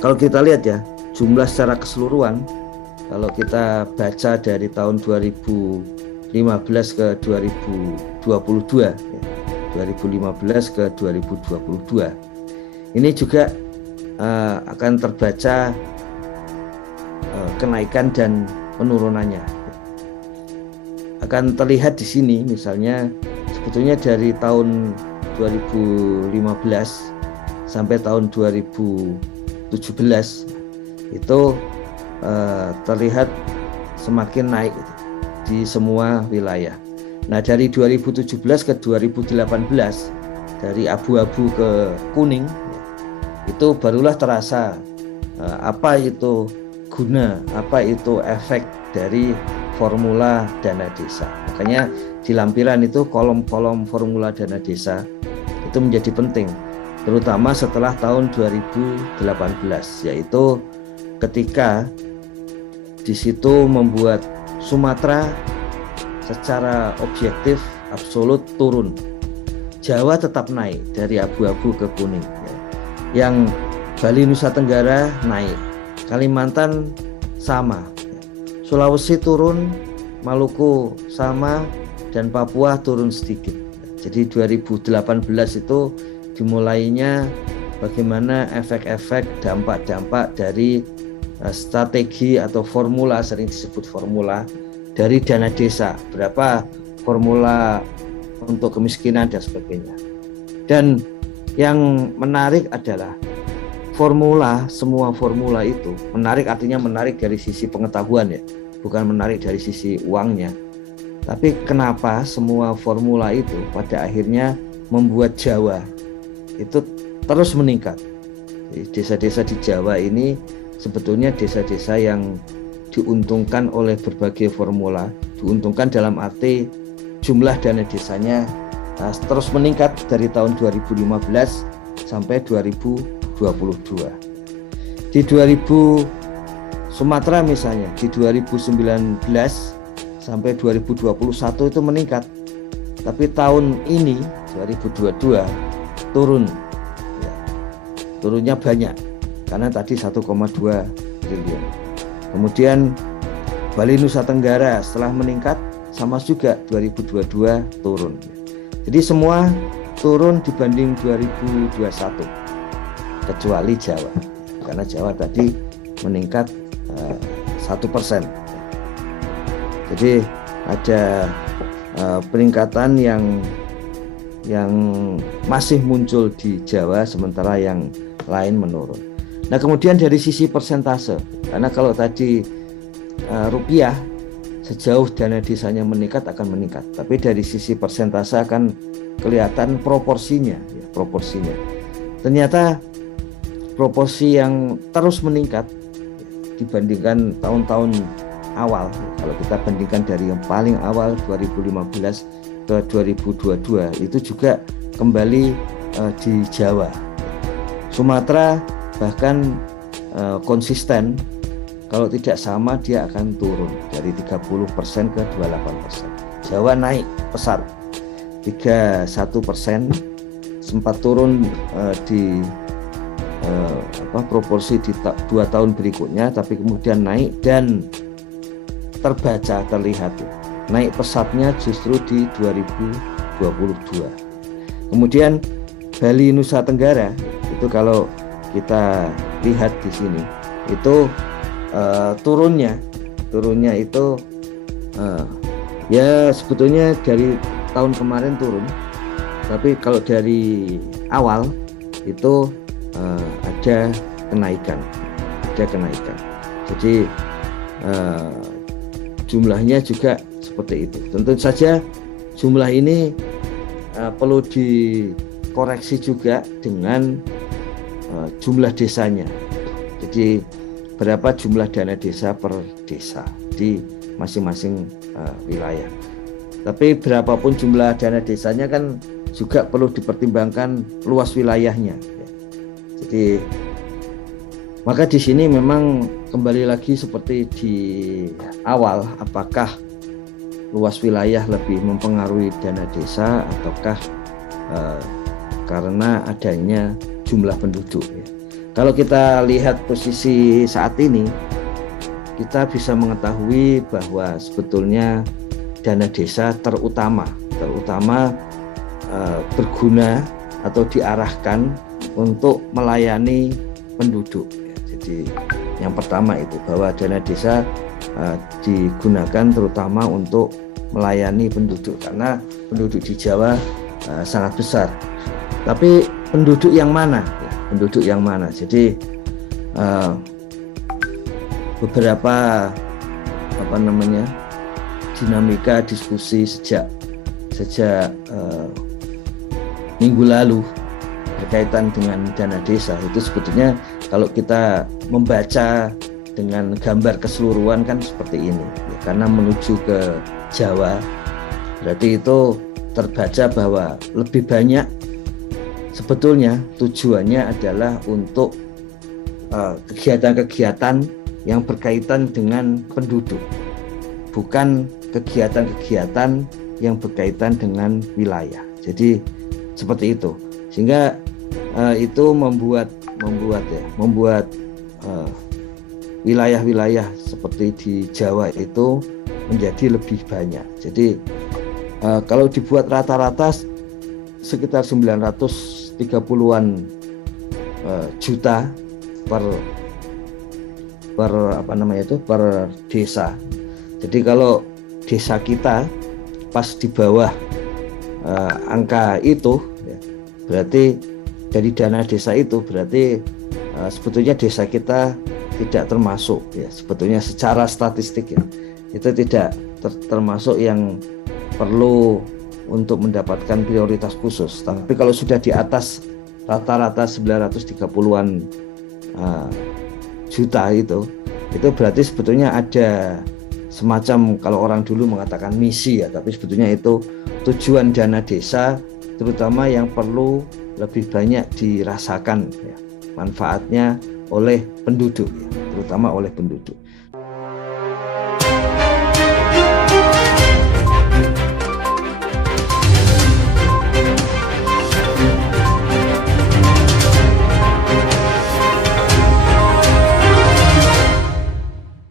Kalau kita lihat ya, jumlah secara keseluruhan, kalau kita baca dari tahun 2015 ke 2022, ya, 2015 ke 2022, ini juga akan terbaca kenaikan dan penurunannya. Akan terlihat di sini, misalnya sebetulnya dari tahun 2015 sampai tahun 2017 itu terlihat semakin naik di semua wilayah. Nah, dari 2017 ke 2018, dari abu-abu ke kuning, itu barulah terasa apa itu guna, apa itu efek dari formula dana desa. Makanya di lampiran itu kolom-kolom formula dana desa itu menjadi penting, terutama setelah tahun 2018, yaitu ketika di situ membuat Sumatera secara objektif absolut turun. Jawa tetap naik dari abu-abu ke kuning. Yang Bali Nusa Tenggara naik, Kalimantan sama, Sulawesi turun, Maluku sama, dan Papua turun sedikit. Jadi 2018 itu dimulainya bagaimana efek-efek, dampak-dampak dari strategi atau formula, sering disebut formula dari dana desa, berapa formula untuk kemiskinan dan sebagainya. Dan yang menarik adalah semua formula itu menarik, artinya menarik dari sisi pengetahuan ya, bukan menarik dari sisi uangnya. Tapi kenapa semua formula itu pada akhirnya membuat Jawa itu terus meningkat. Desa-desa di Jawa ini sebetulnya desa-desa yang diuntungkan oleh berbagai formula, diuntungkan dalam arti jumlah dana desanya terus meningkat dari tahun 2015 sampai 2022. Di 2000 Sumatera misalnya di 2019 sampai 2021 itu meningkat. Tapi tahun ini 2022 turun. Ya, turunnya banyak karena tadi 1,2 triliun. Kemudian Bali Nusa Tenggara setelah meningkat sama juga 2022 turun. Jadi semua turun dibanding 2021 kecuali Jawa, karena Jawa tadi meningkat 1%. Jadi ada peningkatan yang masih muncul di Jawa, sementara yang lain menurun. Nah, kemudian dari sisi persentase, karena kalau tadi rupiah sejauh dana desanya meningkat akan meningkat, tapi dari sisi persentase akan kelihatan proporsinya. Ternyata proporsi yang terus meningkat dibandingkan tahun-tahun awal. Kalau kita bandingkan dari yang paling awal 2015 ke 2022 itu juga kembali di Jawa. Sumatera bahkan konsisten, kalau tidak sama dia akan turun dari 30% ke 28%. Jawa naik pesat 31%, sempat turun di proporsi di 2 tahun berikutnya, tapi kemudian naik dan terlihat naik pesatnya justru di 2022. Kemudian Bali Nusa Tenggara itu kalau kita lihat di sini itu turunnya itu ya sebetulnya dari tahun kemarin turun, tapi kalau dari awal itu ada kenaikan. Jadi jumlahnya juga seperti itu. Tentu saja jumlah ini perlu dikoreksi juga dengan jumlah desanya. Jadi berapa jumlah dana desa per desa di masing-masing wilayah. Tapi berapapun jumlah dana desanya kan juga perlu dipertimbangkan luas wilayahnya. Jadi maka di sini memang kembali lagi seperti di awal, apakah luas wilayah lebih mempengaruhi dana desa ataukah karena adanya jumlah penduduk ya. Kalau kita lihat posisi saat ini, kita bisa mengetahui bahwa sebetulnya dana desa terutama berguna atau diarahkan untuk melayani penduduk. Jadi yang pertama itu bahwa dana desa digunakan terutama untuk melayani penduduk, karena penduduk di Jawa sangat besar. Tapi penduduk yang mana? Penduduk yang mana? Jadi beberapa dinamika diskusi sejak minggu lalu berkaitan dengan dana desa itu sebetulnya kalau kita membaca dengan gambar keseluruhan kan seperti ini ya, karena menuju ke Jawa berarti itu terbaca bahwa lebih banyak sebetulnya tujuannya adalah untuk kegiatan-kegiatan yang berkaitan dengan penduduk, bukan kegiatan-kegiatan yang berkaitan dengan wilayah. Jadi seperti itu, sehingga itu membuat wilayah-wilayah seperti di Jawa itu menjadi lebih banyak. Jadi kalau dibuat rata-rata sekitar 930-an juta per desa. Jadi kalau desa kita pas di bawah angka itu ya, berarti dari dana desa itu berarti sebetulnya desa kita tidak termasuk ya, sebetulnya secara statistik ya, itu tidak termasuk yang perlu untuk mendapatkan prioritas khusus. Tapi kalau sudah di atas rata-rata 930-an juta itu berarti sebetulnya ada semacam, kalau orang dulu mengatakan misi ya, tapi sebetulnya itu tujuan dana desa terutama yang perlu lebih banyak dirasakan ya, manfaatnya oleh penduduk ya, terutama oleh penduduk.